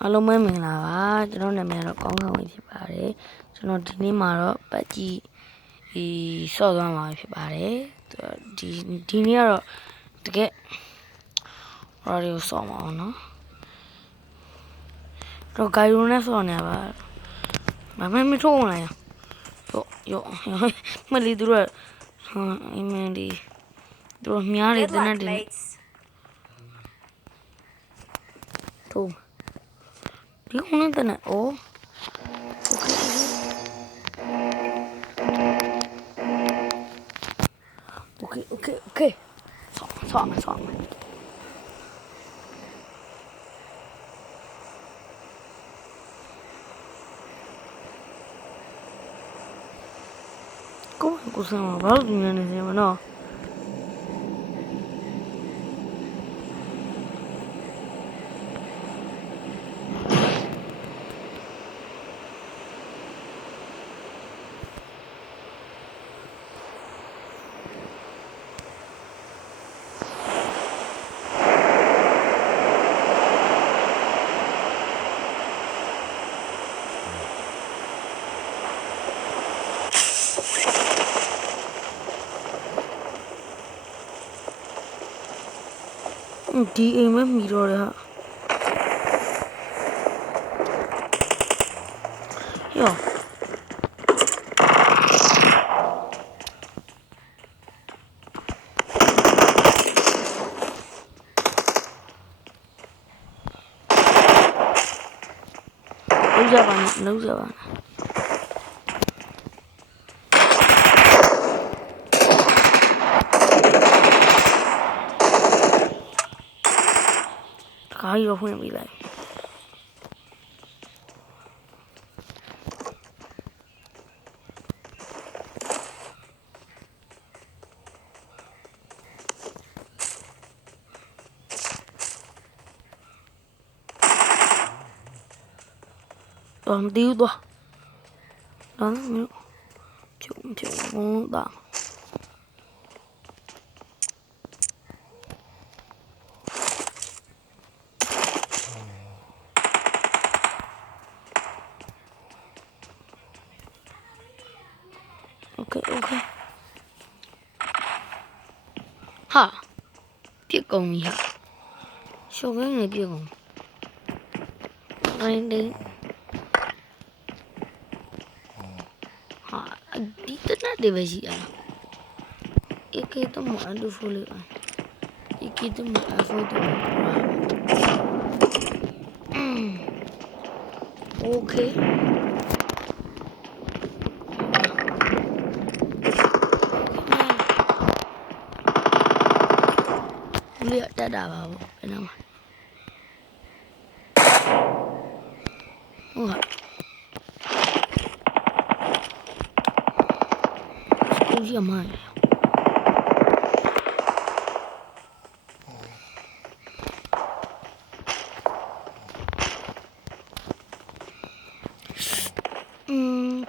အားလုံးပဲမင်္ဂလာပါကျွန်တော်နာမည်တော့ကောင်းဆောင်ဝင်ဖြစ်ပါတယ်ကျွန်တော်ဒီနေ့မှာတော့ပတ်ကြီးဆော့သွားမှာဖြစ်ပါတယ်ဒီနေ့ကတော့တကယ်ရာဒီယိုဆော့မှာအောင်နော်တော့ဂိုင်ရိုနဲ့ဆော့နေပါမမထုံးလာရောမလီသူတို့အမန်ဒီသူတို့များတယ်တဲ့နဲ့ထုံးဒီခုနဲ့တဲ့အိုးOkay.ဆော့ကိုစမ်းဘာလို့ဒီနေ့နေစမ်းမနော်ဒီအိမ်မမီတော့ရယောလုံးကြပါနဲ့လုံးကြပါကားရောဖွင့်ပြီးလိုက်တော့မတီးဘူးတော့မျိုးဖြုံဘုံတာOkay. ဟာပြစ်ကုန်ပြီဟာရှုံးနေပြစ်ကုန်တိုင်းဟာဒီတနတ်တွေပဲရှိတာAKတော့မအတူဖိုးလေးAKတော့မအဖိုးတော့Okayတက်တာပါဘောဘယ်တော့မှဟုတ်ဟာဦးရမိုင်း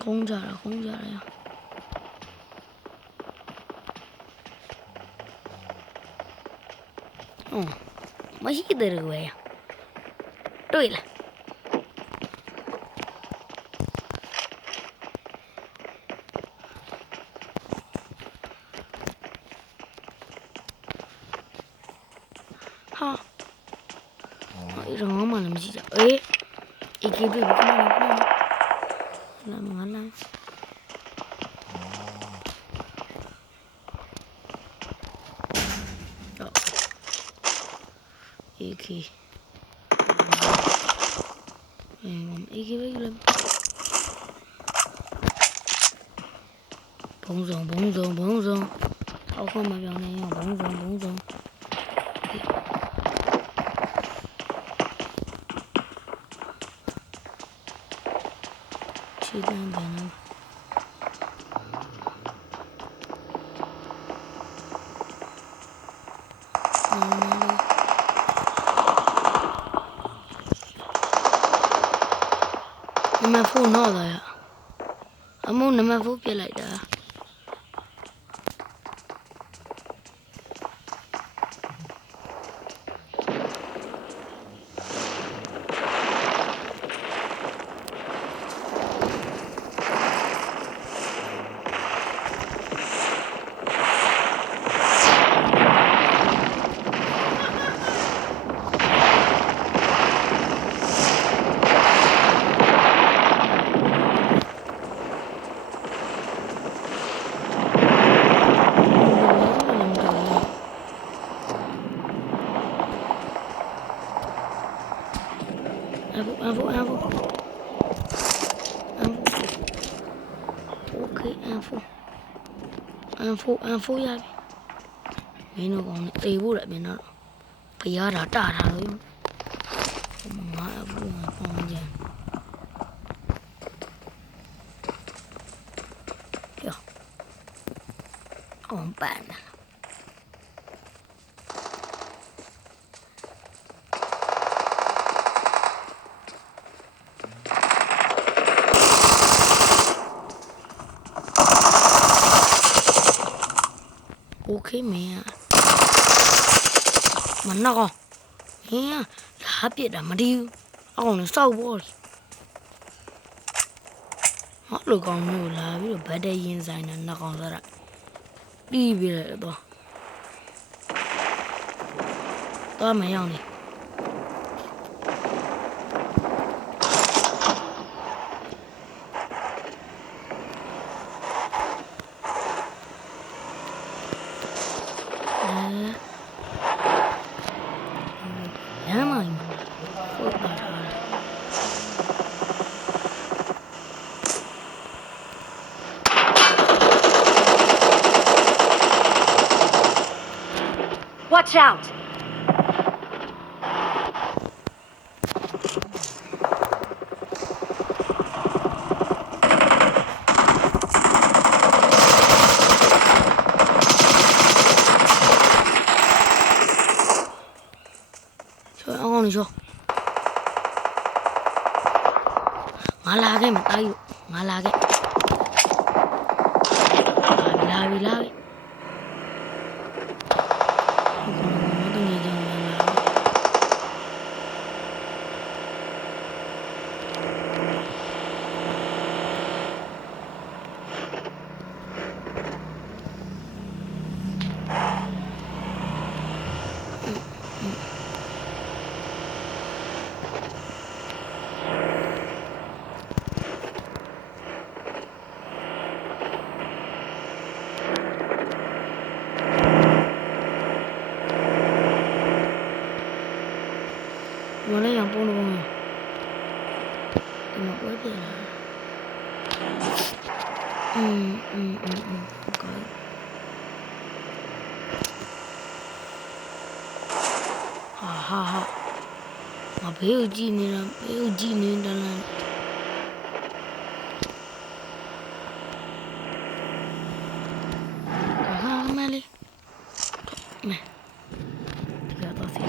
ခုံးကြရမရှိသေးဘူးပဲတွေ့လားဟာအဲ့တော့မှလည်းမရှိကြအေးAKပြီခဏလာAK AK ပဲယူလိုက်ဘုံစုံအောက်မှာပြောင်းနေရောဘုံစုံခြေတန်းတယ်နော်နံပါတ်4တော့လာရအမို့နံပါတ်4ပြလိုက်တာ Info. Okay, info ရပြီမင်းတို့ကောင်းနေတေဖို့လည်းမင်းတို့ဖျားတာတတာလို့ငါအခုပေါင်းကြပြောအောင်ပန်းโอเคမင်းမနှောက်မင်းလာပြစ်တာမတီးဘူးအောင်လည်းစောက်ပေါ်ဟောလူကောင်းမျိုးလာပြီးတော့ဗတ်တဲ့ရင်ဆိုင်နဲ့နှောက်အောင်စတာပြီးပြီလေတော့မရောက်နေWatch out! Cho ngã la cái mà tay ngã la cái la Mà lấy làm bông luôn mà quét đi là okay. Ha mà béo gì nên đó là ha mà đi nè giờ tao sẽ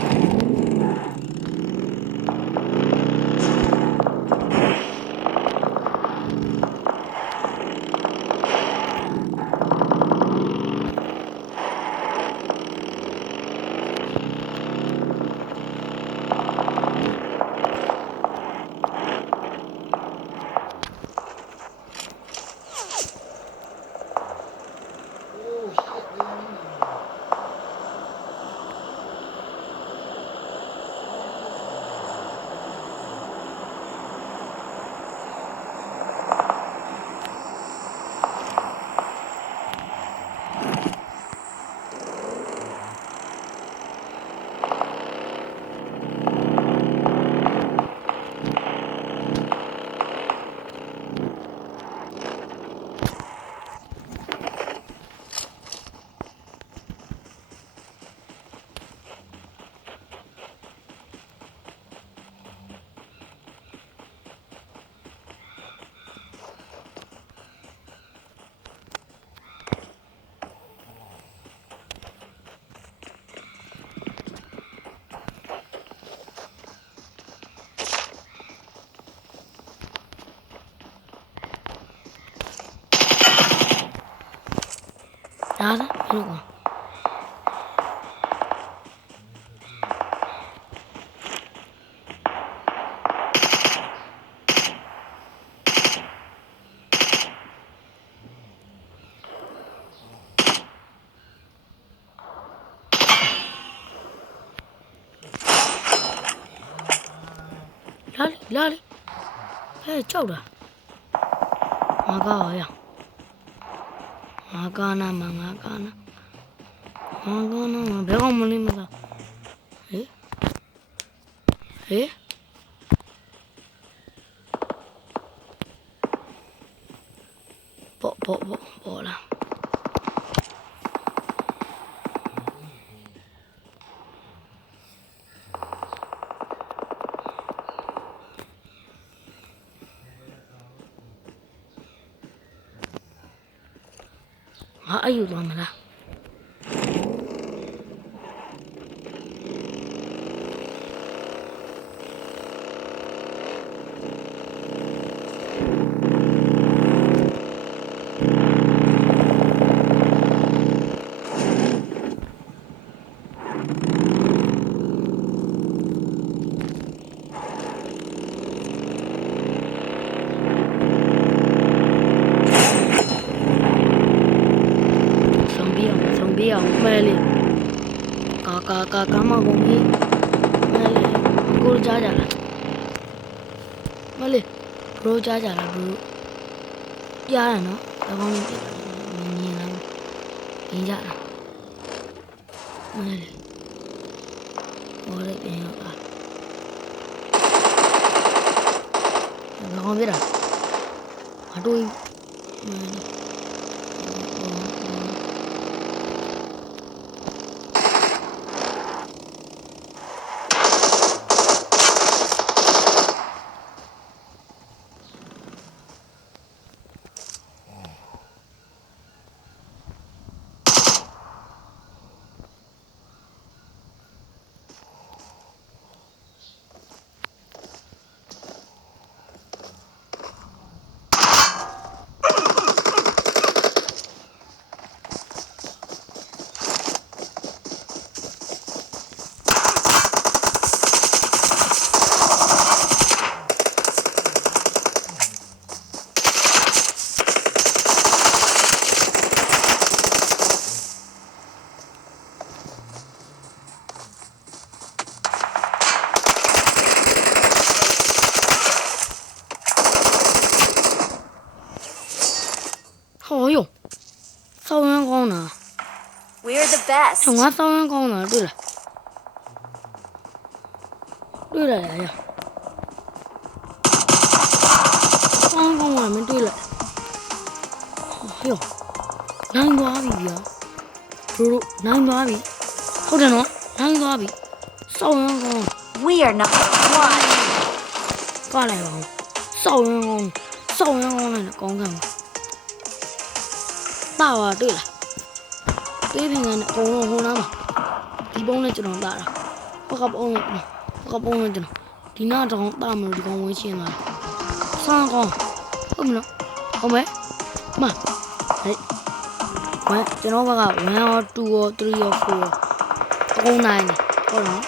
Nada, pero bueno. Lali. Chau dah. Maga ya. Magana mà bé không muốn đi mà ế ငါအဲ့ယူသွားမလားဆောင်ပြအောင်မဲလေးကာမကုန်ကြီးမဲလေးကိုကြားကြလားမဲလေးဘရိုကြားကြလားဘရိုကြားရနော်တကောင်းကြီးမြင်လားမြင်ကြလားမဲလေးဟောလေးပြန်ရောက်လာတကောင်းပြတာအတူမဲလေးဟောယောဆောင်းရမ်းကောင်းတာ We're the best. ငါဆောင်းရမ်းကောင်းတာတွေ့လားရဆောင်းကောင်းတာမင်းတွေ့လားဟောယောနိုင်သွားပြီဗျာတို့နိုင်သွားပြီဟုတ်တယ်နော်နိုင်သွားပြီဆောင်းရမ်းကောင်း We are number 1. ကလိုက်ပါဦးဆောင်းရမ်းကောင်းနဲ့ကောင်းကံတာပါတွေ့လားတေးဖင်ကနေအကုန်လုံးဟိုနားမှာဒီပုံးနဲ့ကျွန်တော်တာဟောကပုံးနဲ့ကျွန်တော်ဒီနာတောင်တာမလို့ဒီကောင်ဝင်ရှင်းသွားဆန်းကောင်းဟုတ်မလားဟုတ်မယ်မဟဲ့ဝမ်ကျွန်တော်ဘက်က1 or 2 or 3 or 4အကုန်နိုင်တယ်ဟုတ်တော့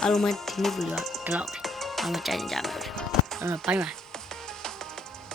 အားလုံးပဲဒီနေ့ဗီဒီယိုကဒီလောက်ပဲအားလုံးကြိုက်ကြပါမယ်အဲ့တော့ဘိုင်ဘိုင်